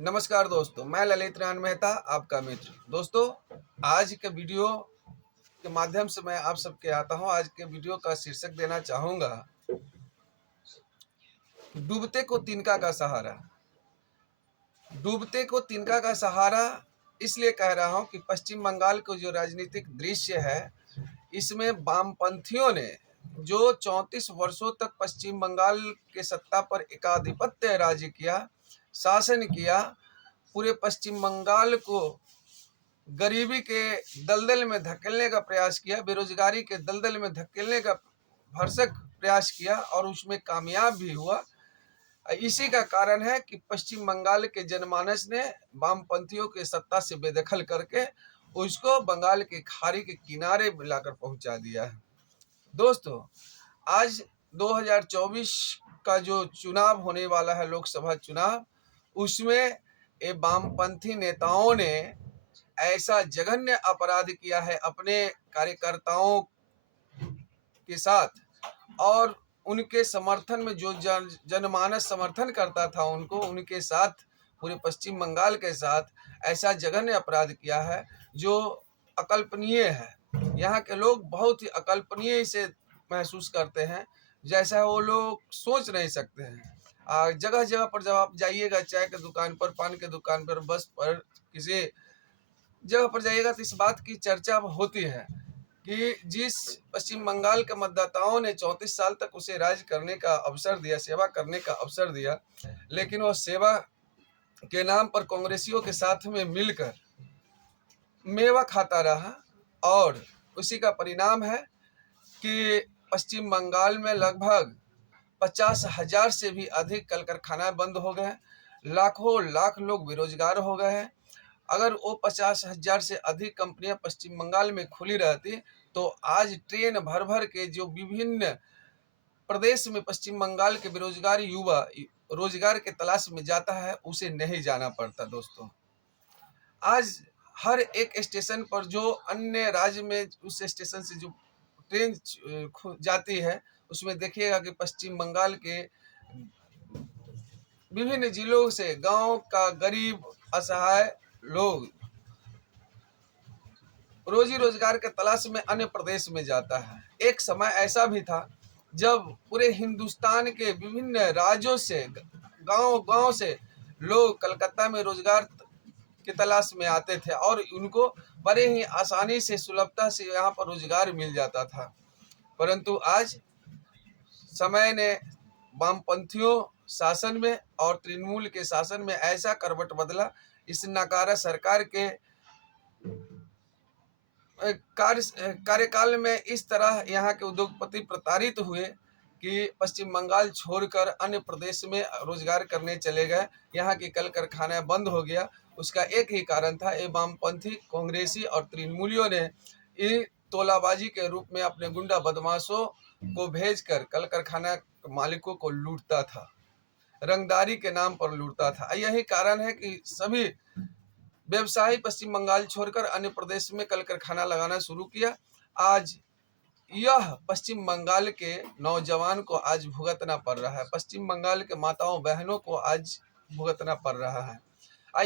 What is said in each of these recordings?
नमस्कार दोस्तों, मैं ललित नारायण मेहता, आपका मित्र। दोस्तों, आज के वीडियो के माध्यम से मैं आप सबके आता हूं। आज के वीडियो का शीर्षक देना चाहूँगा, डूबते को तिनका का सहारा। डूबते को तिनका का सहारा इसलिए कह रहा हूं कि पश्चिम बंगाल को जो राजनीतिक दृश्य है, इसमें वामपंथियों ने जो 34 वर्षों तक पश्चिम बंगाल के सत्ता पर एकाधिपत्य राज्य किया, शासन किया, पूरे पश्चिम बंगाल को गरीबी के दलदल में धकेलने का प्रयास किया, बेरोजगारी के दलदल में धकेलने का भरसक प्रयास किया और उसमें कामयाब भी हुआ। इसी का कारण है कि पश्चिम बंगाल के जनमानस ने वामपंथियों के सत्ता से बेदखल करके उसको बंगाल के खाड़ी के किनारे लाकर पहुंचा दिया है। दोस्तों, आज 2024 का जो चुनाव होने वाला है, लोकसभा चुनाव, उसमें ये वामपंथी नेताओं ने ऐसा जघन्य अपराध किया है अपने कार्यकर्ताओं के साथ और उनके समर्थन में जो जनमानस समर्थन करता था उनको, उनके साथ, पूरे पश्चिम बंगाल के साथ ऐसा जघन्य अपराध किया है जो अकल्पनीय है। यहाँ के लोग बहुत ही अकल्पनीय से महसूस करते हैं, जैसा वो लोग सोच नहीं सकते हैं। जगह जगह पर जब आप जाइएगा, चाय के दुकान पर, पान के दुकान पर, बस पर, किसी जगह पर जाइएगा तो इस बात की चर्चा होती है कि जिस पश्चिम बंगाल के मतदाताओं ने 34 साल तक उसे राज करने का अवसर दिया, सेवा करने का अवसर दिया, लेकिन वह सेवा के नाम पर कांग्रेसियों के साथ में मिलकर मेवा खाता रहा और उसी का परिणाम है कि पश्चिम बंगाल में लगभग 50,000 से भी अधिक कल कारखाना बंद हो गए, लाखों लाख लोग बेरोजगार हो गए हैं। अगर वो 50,000 से अधिक कंपनियां पश्चिम बंगाल में खुली रहती तो आज ट्रेन भर भर के जो विभिन्न प्रदेश में पश्चिम बंगाल के बेरोजगार युवा रोजगार के तलाश में जाता है, उसे नहीं जाना पड़ता। दोस्तों, आज हर एक स्टेशन पर जो अन्य राज्य में उस स्टेशन से जो ट्रेन जाती है, उसमें देखिएगा कि पश्चिम बंगाल के विभिन्न जिलों से गांव का गरीब असहाय लोग रोजी रोजगार के तलाश में अन्य प्रदेश में जाता है। एक समय ऐसा भी था जब पूरे हिंदुस्तान के विभिन्न राज्यों से, गांव गांव से लोग कलकत्ता में रोजगार की तलाश में आते थे और उनको बड़े ही आसानी से, सुलभता से यहाँ पर रोजगार मिल जाता था। परंतु आज समय ने वामपंथियों शासन में और तृणमूल के शासन में ऐसा करवट बदला, इस नकारा सरकार के कार्यकाल में इस तरह यहाँ के उद्योगपति प्रताड़ित हुए कि पश्चिम बंगाल छोड़कर अन्य प्रदेश में रोजगार करने चले गए। यहाँ की कल कारखाना बंद हो गया। उसका एक ही कारण था, ये वामपंथी कांग्रेसी और तृणमूलियों ने ये तोलाबाजी के रूप में अपने गुंडा बदमाशों को भेजकर कल कारखाना मालिकों को लूटता था, रंगदारी के नाम पर लूटता था। यही कारण है कि सभी व्यवसायी पश्चिम बंगाल छोड़कर अन्य प्रदेश में कल कारखाना लगाना शुरू किया। आज यह पश्चिम बंगाल के नौजवान को आज भुगतना पड़ रहा है, पश्चिम बंगाल के माताओं बहनों को आज भुगतना पड़ रहा है।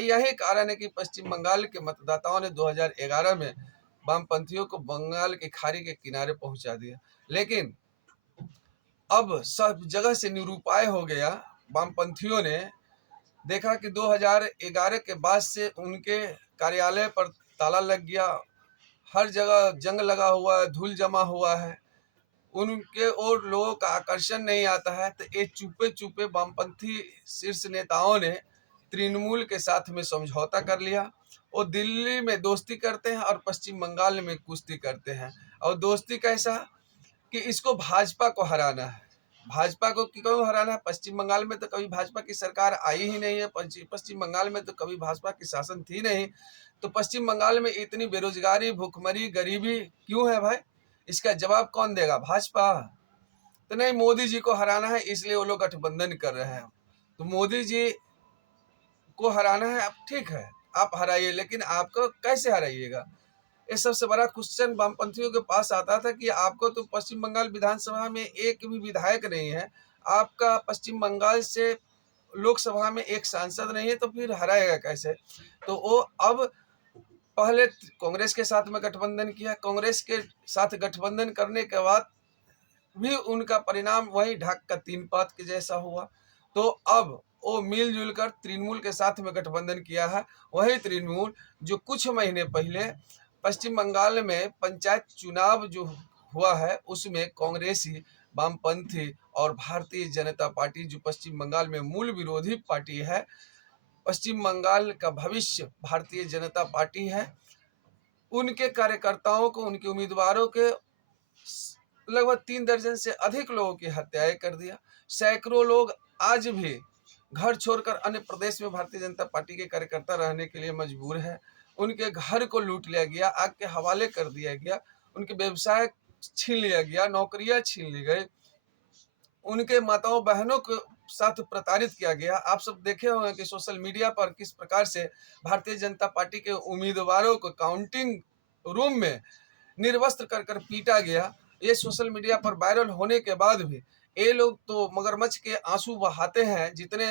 यही कारण है कि पश्चिम बंगाल के मतदाताओं ने 2011 में वामपंथियों को बंगाल के खाड़ी के किनारे पहुंचा दिया, लेकिन अब सब जगह से निरुपाय हो गया। वामपंथियों ने देखा कि 2011 के बाद से उनके कार्यालय पर ताला लग गया, हर जगह जंग लगा हुआ है, धूल जमा हुआ है, उनके और लोगों का आकर्षण नहीं आता है। तो ये चुपे चुपे वामपंथी शीर्ष नेताओं ने तृणमूल के साथ में समझौता कर लिया। वो दिल्ली में दोस्ती करते हैं और पश्चिम बंगाल में कुश्ती करते हैं। और दोस्ती कैसा कि इसको भाजपा को हराना है। भाजपा को क्यों हराना है? पश्चिम बंगाल में तो कभी भाजपा की सरकार आई ही नहीं है, पश्चिम बंगाल में तो कभी भाजपा की शासन थी नहीं, तो पश्चिम बंगाल में इतनी बेरोजगारी, भूखमरी, गरीबी क्यों है भाई? इसका जवाब कौन देगा? भाजपा तो नहीं, मोदी जी को हराना है, इसलिए वो लोग गठबंधन कर रहे हैं। तो मोदी जी को हराना है, अब ठीक है, आप हराइए, लेकिन आपको कैसे हराइएगा? ये सबसे बड़ा क्वेश्चन वामपंथियों के पास आता था कि आपको तो पश्चिम बंगाल विधानसभा में एक भी विधायक नहीं है, आपका पश्चिम बंगाल से लोकसभा में एक सांसद नहीं है तो फिर हराएगा कैसे? तो वो अब पहले कांग्रेस के साथ में गठबंधन किया, कांग्रेस के साथ गठबंधन करने के बाद भी उनका परिणाम वही ढाक का तीन पात के जैसा हुआ। तो अब वो मिलजुल कर तृणमूल के साथ में गठबंधन किया है। वही तृणमूल जो कुछ महीने पहले पश्चिम बंगाल में पंचायत चुनाव जो हुआ है उसमें कांग्रेसी, वामपंथी और भारतीय जनता पार्टी जो पश्चिम बंगाल में मूल विरोधी पार्टी है, पश्चिम बंगाल का भविष्य भारतीय जनता पार्टी है, उनके कार्यकर्ताओं को, उनके उम्मीदवारों के लगभग 3 दर्जन से अधिक लोगों की हत्याएं कर दिया। सैकड़ों लोग आज भी घर छोड़कर अन्य प्रदेश में भारतीय जनता पार्टी के कार्यकर्ता रहने के लिए मजबूर है। उनके घर को लूट लिया गया, आग के हवाले कर दिया गया, उनके व्यवसाय छीन लिया गया, नौकरियां छीन ली गई, उनके माताओं बहनों को साथ प्रताड़ित किया गया। आप सब देखे होंगे कि सोशल मीडिया पर किस प्रकार से भारतीय जनता पार्टी के उम्मीदवारों को काउंटिंग रूम में निर्वस्त्र कर पीटा गया। ये सोशल मीडिया पर वायरल होने के बाद भी ये लोग तो मगरमच्छ के आंसू बहाते हैं। जितने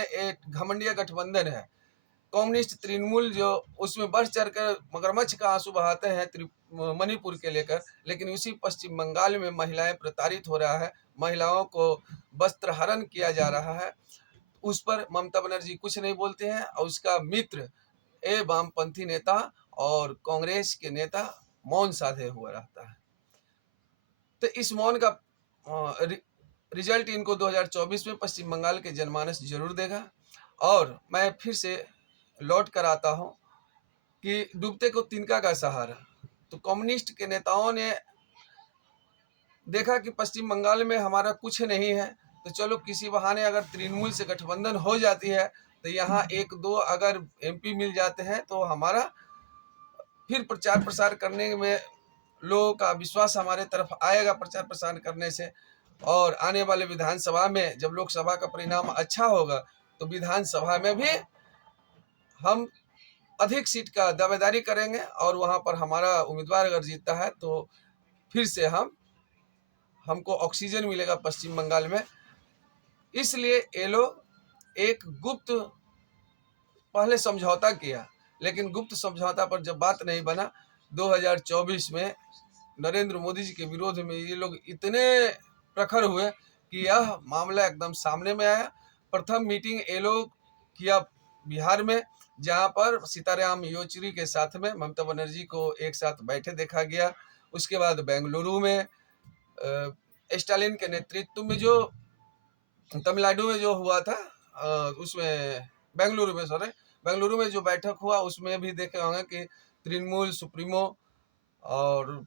घमंडिया गठबंधन है, कम्युनिस्ट तृणमूल जो उसमें बढ़ चढ़ कर मगरमच्छ का आंसू बहाते हैं मणिपुर के लेकर, लेकिन उसी पश्चिम बंगाल में महिलाएं प्रताड़ित हो रहा है, महिलाओं को वस्त्र हरण किया जा रहा है। उस पर ममता बनर्जी कुछ नहीं बोलते हैं और उसका मित्र वामपंथी नेता और कांग्रेस के नेता मौन साधे हुआ रहता है। तो इस मौन का रिजल्ट इनको 2024 में पश्चिम बंगाल के जनमानस जरूर देगा। और मैं फिर से लौट कर आता हूं कि डूबते को तिनका का सहारा। तो कम्युनिस्ट के नेताओं ने देखा कि पश्चिम बंगाल में हमारा कुछ नहीं है, तो चलो किसी बहाने अगर तृणमूल से गठबंधन हो जाती है तो यहाँ 1-2 अगर MP मिल जाते हैं तो हमारा फिर प्रचार प्रसार करने में लोगों का विश्वास हमारे तरफ आएगा प्रचार प्रसार करने से। और आने वाले विधानसभा में जब लोकसभा का परिणाम अच्छा होगा तो विधानसभा में भी हम अधिक सीट का दावेदारी करेंगे और वहां पर हमारा उम्मीदवार अगर जीतता है तो फिर से हमको ऑक्सीजन मिलेगा पश्चिम बंगाल में। इसलिए ये लोग एक गुप्त पहले समझौता किया, लेकिन गुप्त समझौता पर जब बात नहीं बना, 2024 में नरेंद्र मोदी जी के विरोध में ये लोग इतने प्रखर हुए कि यह मामला एकदम सामने में आया। प्रथम मीटिंग ये लोग किया बिहार में, जहां पर सीताराम येचुरी के साथ में ममता बनर्जी को एक साथ बैठे देखा गया। उसके बाद बेंगलुरु में स्टालिन के नेतृत्व में जो तमिलनाडु में जो हुआ था, उसमें बेंगलुरु में जो बैठक हुआ उसमें भी देखे होंगे कि तृणमूल सुप्रीमो और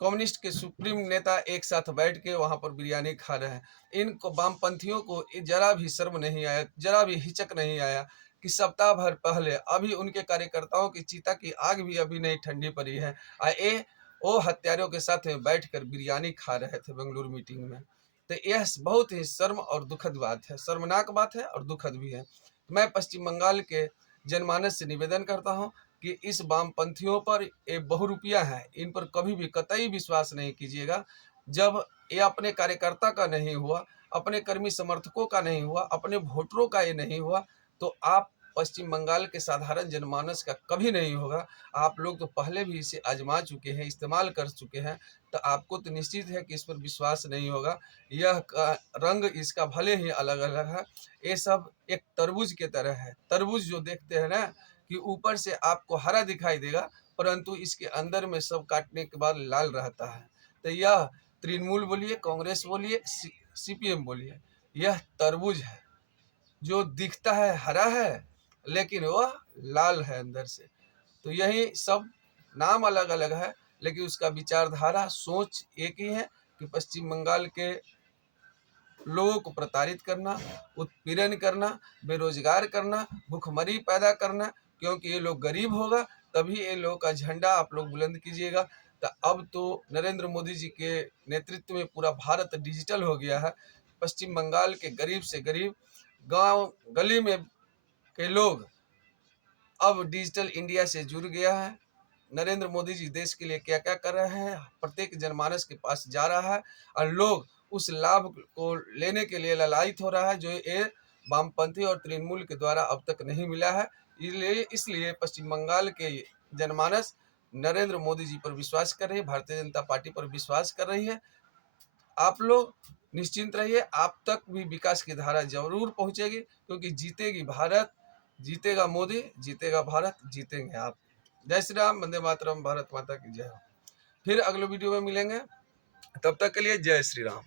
कम्युनिस्ट के सुप्रीम नेता एक साथ बैठ के वहां पर बिरयानी खा रहे हैं। इनको वामपंथियों को जरा भी शर्म नहीं आया, जरा भी हिचक नहीं आया कि सप्ताह भर पहले अभी उनके कार्यकर्ताओं की चिता की आग भी अभी नहीं ठंडी पड़ी है, वो हत्यारों के साथ में बैठकर बिरयानी खा रहे थे बेंगलुरु मीटिंग में। तो यह बहुत ही शर्म और दुखद बात है, शर्मनाक बात है और दुखद भी है। मैं पश्चिम बंगाल के जनमानस से निवेदन करता हूं कि इस वामपंथियों पर ये बहुरूपिया है, इन पर कभी भी कतई विश्वास नहीं कीजिएगा। जब ये अपने कार्यकर्ता का नहीं हुआ, अपने कर्मी समर्थकों का नहीं हुआ, अपने वोटरों का ये नहीं हुआ, तो आप पश्चिम बंगाल के साधारण जनमानस का कभी नहीं होगा। आप लोग तो पहले भी इसे आजमा चुके हैं, इस्तेमाल कर चुके हैं, तो आपको तो निश्चित है कि इस पर विश्वास नहीं होगा। यह रंग इसका भले ही अलग अलग है, ये सब एक तरबूज के तरह है। तरबूज जो देखते हैं ना कि ऊपर से आपको हरा दिखाई देगा, परंतु इसके अंदर में सब काटने के बाद लाल रहता है। तो यह तृणमूल बोलिए, कांग्रेस बोलिए, CPM बोलिए, यह तरबूज है जो दिखता है हरा है लेकिन वह लाल है अंदर से। तो यही सब नाम अलग अलग है, लेकिन उसका विचारधारा सोच एक ही है कि पश्चिम बंगाल के लोगों को प्रताड़ित करना, उत्पीड़न करना, बेरोजगार करना, भूखमरी पैदा करना। क्योंकि ये लोग गरीब होगा तभी ये लोग का झंडा आप लोग बुलंद कीजिएगा। तो अब तो नरेंद्र मोदी जी के नेतृत्व में पूरा भारत डिजिटल हो गया है। पश्चिम बंगाल के गरीब से गरीब गांव गली में के लोग अब डिजिटल इंडिया से जुड़ गया है। नरेंद्र मोदी जी देश के लिए क्या क्या कर रहे हैं प्रत्येक जनमानस के पास जा रहा है और लोग उस लाभ को लेने के लिए ललायित हो रहा है, जो ये वामपंथी और तृणमूल के द्वारा अब तक नहीं मिला है। इसलिए पश्चिम बंगाल के जनमानस नरेंद्र मोदी जी पर विश्वास कर रही है, भारतीय जनता पार्टी पर विश्वास कर रही है। आप लोग निश्चिंत रहिए, आप तक भी विकास की धारा जरूर पहुंचेगी, क्योंकि जीतेगी भारत, जीतेगा मोदी, जीतेगा भारत, जीतेंगे आप। जय श्री राम, वंदे मातरम, भारत माता की जय हो। फिर अगले वीडियो में मिलेंगे, तब तक के लिए जय श्री राम।